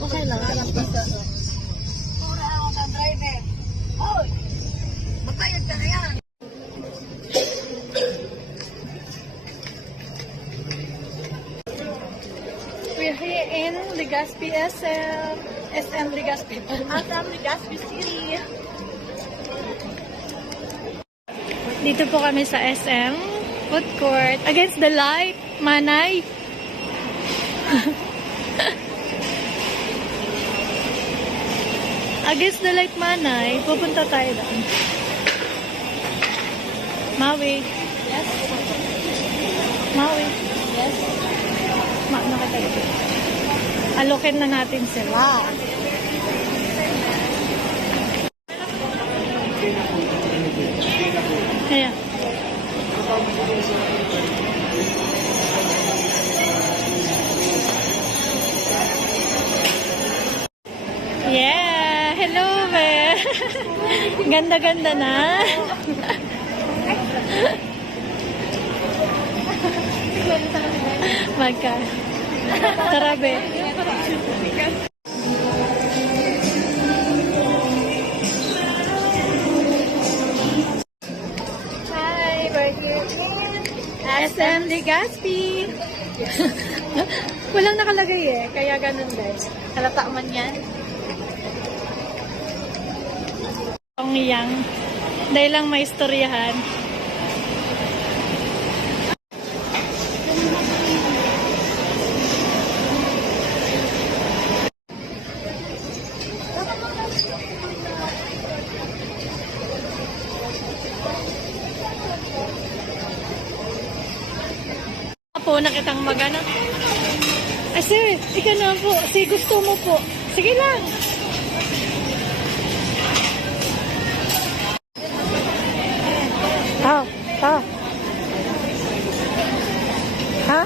Okay lang. Pura ako sa driver. Hoy! Magbayad ka na yan. We're here in Legazpi SM. SM Legazpi. SM Legazpi City. Dito po kami sa SM Food Court. Against the light, Manay. Against the light, Manay. Pupunta tayo doon. Maui. Yes. Maui. Yes. Nakita dito. Alokin na natin sila. Ayan. Yeah! Hello, be! Ganda-ganda na. Magka. Tara, be. Hi, we're here in SM Legazpi. Walang nakalagay eh, kaya ganun guys. Halata man yan. Ang yang. Dahil lang may istoryahan. Po, nakitang magana. Ay, sir, ika na po. Sige, gusto mo po. Sige lang. Ha? Ha? Ha?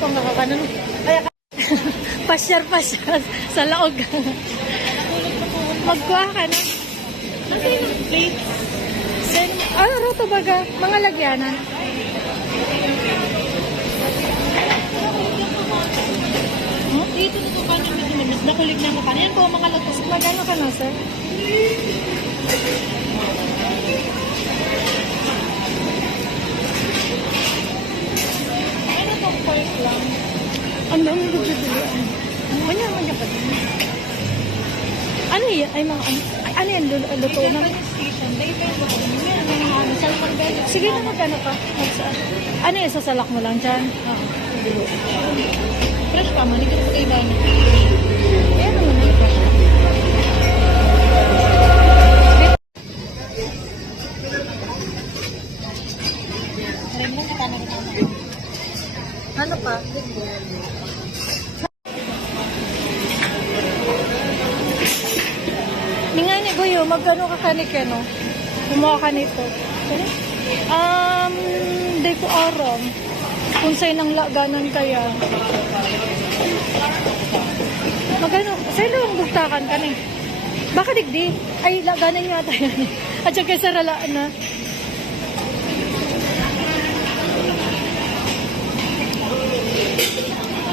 Kung nakakanon. Ay, pasyar-pasyar sa laog. Magkuha ka na. Kasi yung plate. Then, ano ito baga? Mga lagyanan. Dito na ito paano medyo mamis. Nakulig na mo pa. Yan po mga latos. Magano ka na, sir? Ano po pork lang? Ang dami ko dyan. Manya pa din. Ano yan? Ay, mga ano yan? Luto na? Station. Later po. Yan mga ano. Salmon belly. Sige na, magkano ka? Ano yan? Sasalak mo lang dyan? Fresh pa man. Ito po kayo ba? Ayan naman na yung fresh. Ano pa? Ningani Guyo, magkano ka kanikeno? Kumuha ka nito. Di ko aram. Kung sa'yo nang laganan kaya. Magano? Sa'yo lang bugtakan ka ni. Baka digdi. Ay, laganan nga tayo. At saka sa ralaan na.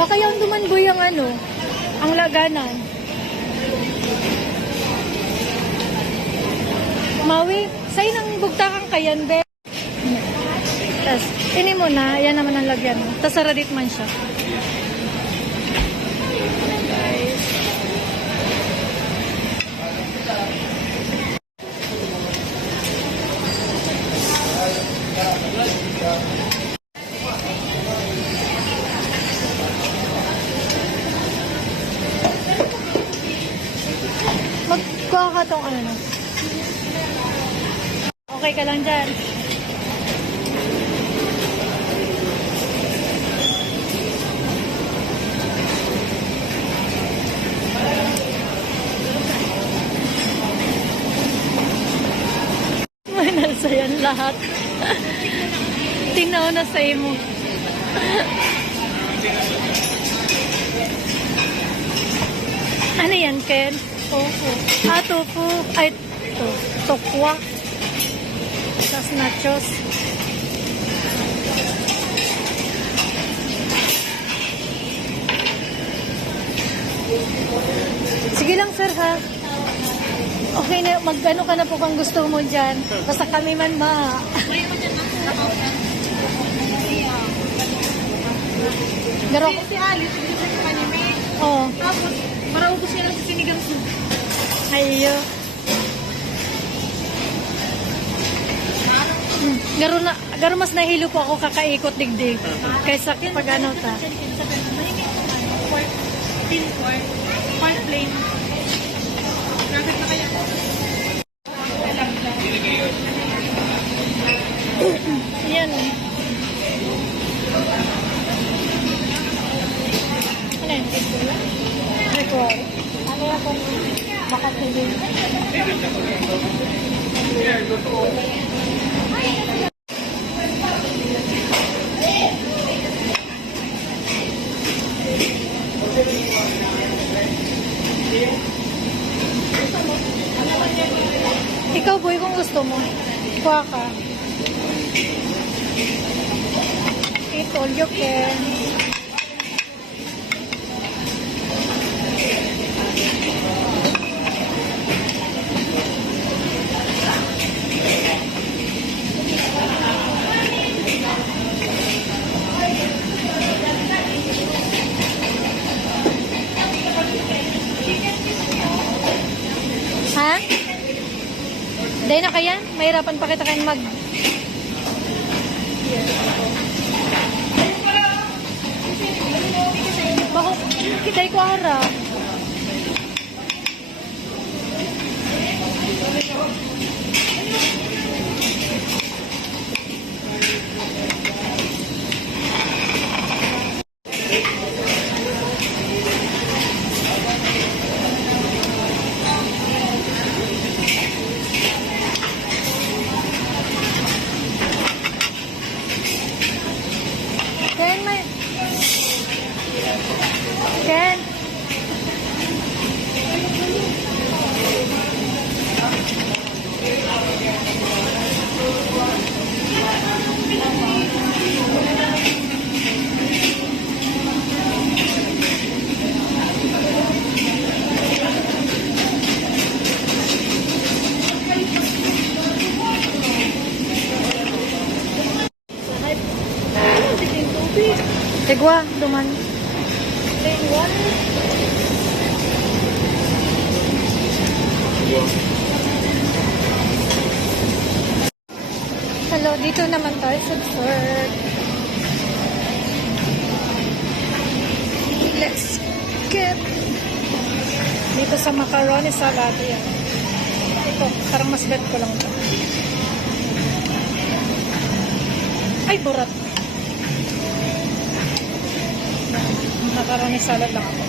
Baka yung dumanboy ang ano, ang laganan. Maui, sa'yo nang bugtakan kayan, be. Tapos, ini mo na, yan naman ang lagyan mo. Tapos, saradit man siya. Guys. Hintay ka lang dyan. May nasa yan lahat. Tinaw na sa'yo mo. Ano yan, Ken? Tofu. Ah, tofu. Ay, tokwa. Tapos nachos. Sige lang, sir, ha? Okay na, mag-ano ka na po kung gusto mo dyan. Basta kami man Garo. Si Alice, hindi siya sa kanime. Oo. Tapos, maraubos niya lang sa sinigang soup. Ayo. Garo mas nahilo po ako kakaikot digdig. Kaysa pag ano ta. Tin pork. Pork plain. Bakit na kaya? Yan. Ano yan? Record. Ano yan kung bakit hindi? Ikaw, boy, kung gusto mo, kuha ka. Eat all you can. Ha? Dahil na kaya? Mahirapan pa kita kayo mag... Bako, kita'y ko harap. Ken, may... Ken! Tigwa, duman. Hello, dito naman tayo sa dessert. Let's get dito sa macaroni salad yan. Ito, parang mas bet ko lang ito. Ay, burat. Macaroni salad lang ako.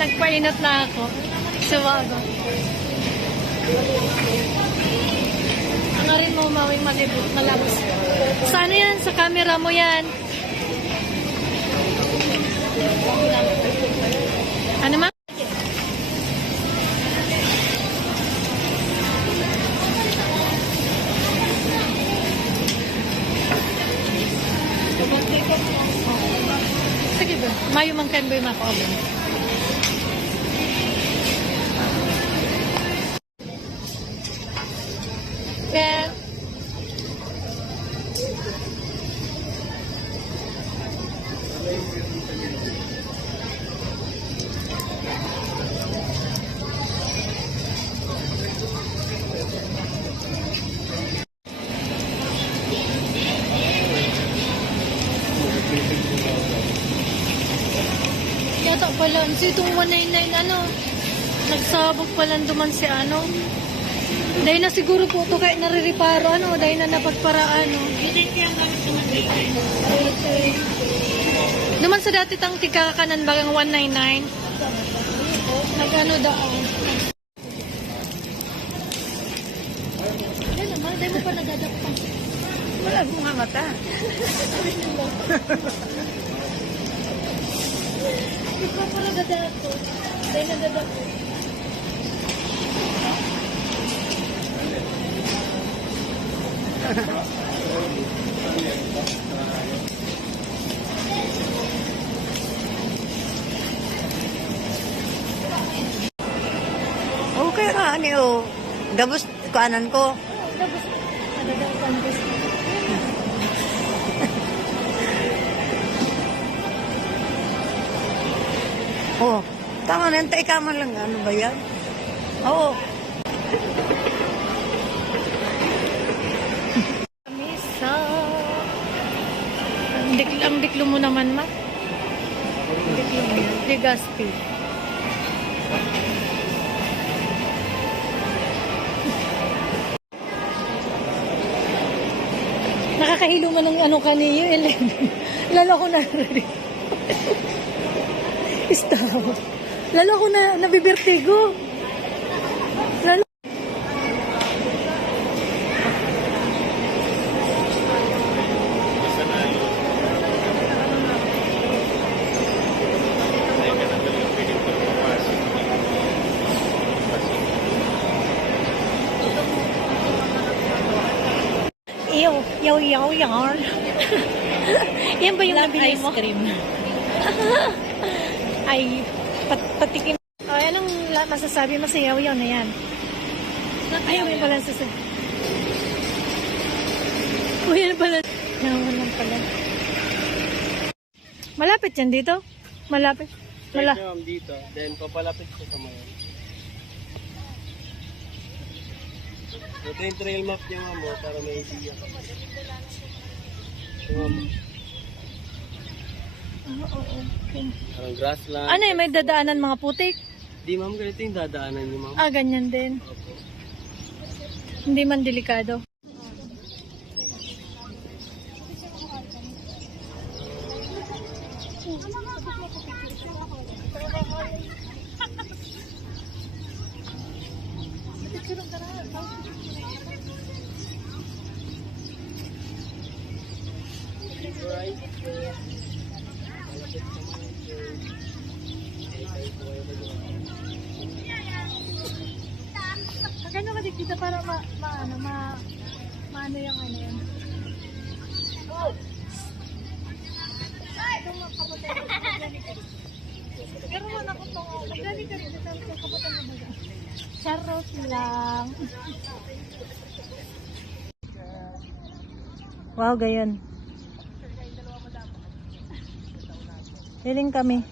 Nagpainat na ako. Suwago. Ang rin mo mawing malibot, malabos. Sana yan? Sa camera mo yan. Ano ma? Sige ba? Mayo man kan ba yung makaobin? Ken? Wala, so itong 199 ano, nagsabog pala duman si ano. Dahil na siguro po ito kahit narireparo ano, dahil na napagparaan ano. Duman sa dati tang tigkakanan bagang 199. Nag-ano daan. Ano naman, dahil mo pa nagadakpan. Wala mo nga mata. Ikaw pa nagadako. Dahil nagadako. Okay nga, ano yun. Gabos, kuanan ko. Tapos, nagadakpan ko. Oh, tama na, antay ka man lang. Ano ba yan? Oo. Misa. Ang diklo mo naman, ma. Diklo mo yan. Legaspi. Nakakahilo man ng ano kaniyo, Ellen. Lalo ko na rin. Stop. Lalo ko na nabibirtigo. Lalo. Yaw, yarn. Yan ba yung nabili mo? Cream. Ay, patikim. Ay, anong masasabi mo sa yaw-yaw na yan? Ayaw mo pala sasabi. Uy, yan pala. Yawan lang pala. Malapit yan dito? Malapit? Dito. Then, papalapit ko sa mga. Ito yung trail map niya mo para may idea. Okay. Parang grassland. Ano yung may dadaanan mga putik? Di ma'am, ganito yung dadaanan niyo ma'am. Ganyan din. Opo. Hindi man delikado. Magkano ka dito para maano yung ano yan? Pero man ako to, magdali ka rin sa kaputan na baga. Charot lang. Wow, gayon. Hiling kami.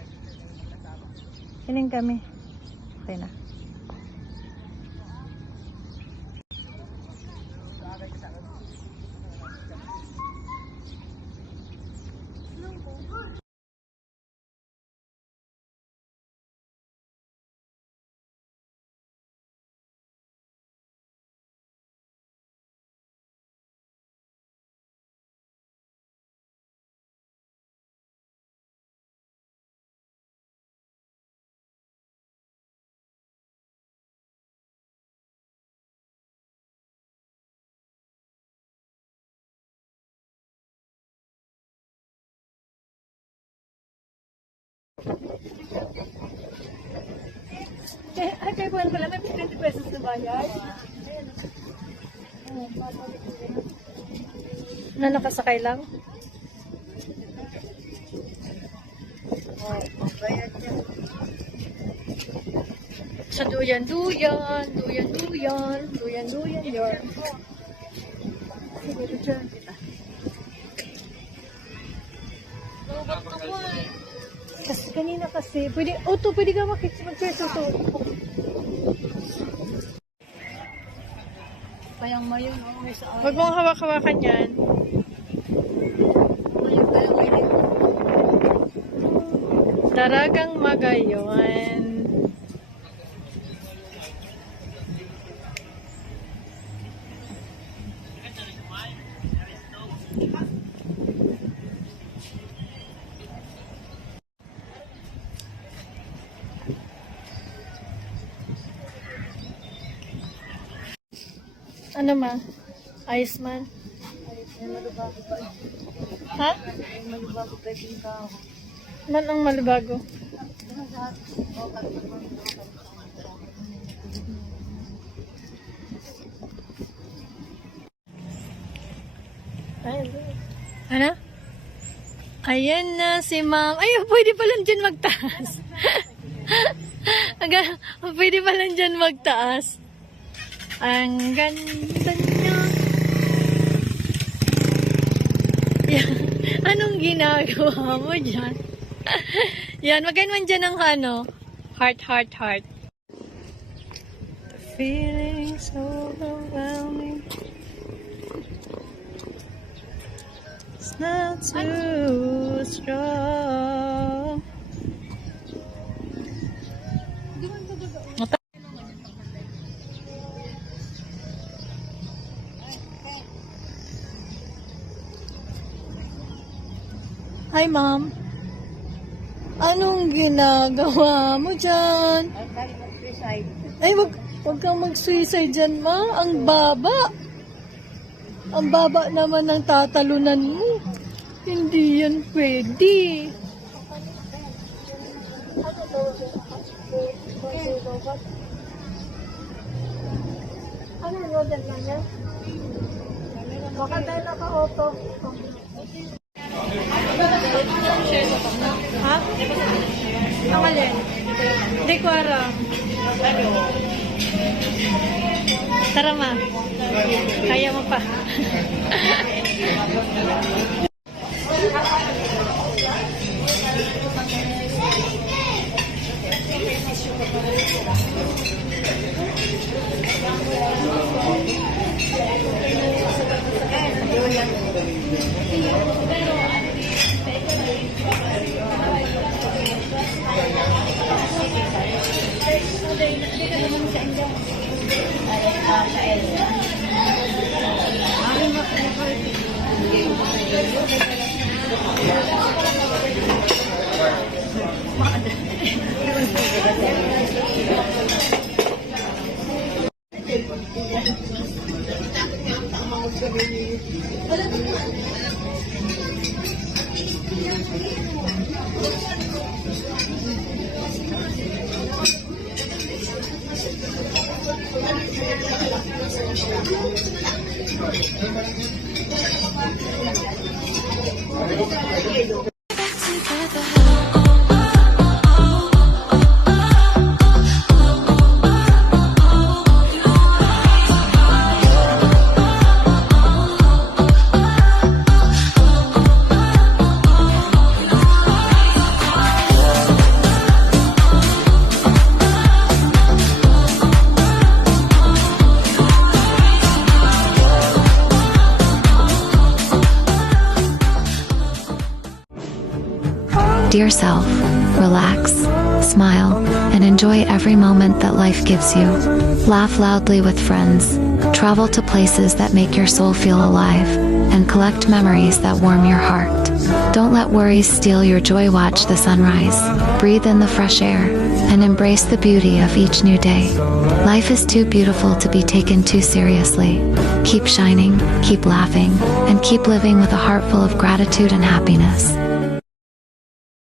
Okay na. Ay, kayo po pala, may 20 pesos na bayad. Na nakasakay lang? Sa duyan, yarn. Siguro dyan. Kasi kanina kasi, pwede ka mag-cheers ito. Mayang-mayo, no? May sa Huwag mong hawak-hawakan yan. Daragang Magayon. Ano ma? Ayos man? Ha? Man ang malibago? Ano? Ayan na si ma'am. Ay, pwede pa lang dyan magtaas. Pwede pa lang dyan magtaas. Ang ganda niya. Yan. Anong ginagawa mo dyan? Yan, magayon man dyan ng ano. Heart, heart, heart. The feeling's overwhelming. It's not too strong. Hi, ma'am. Anong ginagawa mo dyan? Ay, wag kang mag-suicide dyan, ma. Ang baba. Ang baba naman ng tatalunan mo. Hindi yan pwede. Ano mo dyan lang yan? Baka tayo naka-auto. Ha? Ang alin? Hindi ko aram. Tara ma. Kaya mo pa. Dear self, relax, smile, and enjoy every moment that life gives you. Laugh loudly with friends, travel to places that make your soul feel alive, and collect memories that warm your heart. Don't let worries steal your joy. Watch the sunrise, breathe in the fresh air, and embrace the beauty of each new day. Life is too beautiful to be taken too seriously. Keep shining, keep laughing, and keep living with a heart full of gratitude and happiness.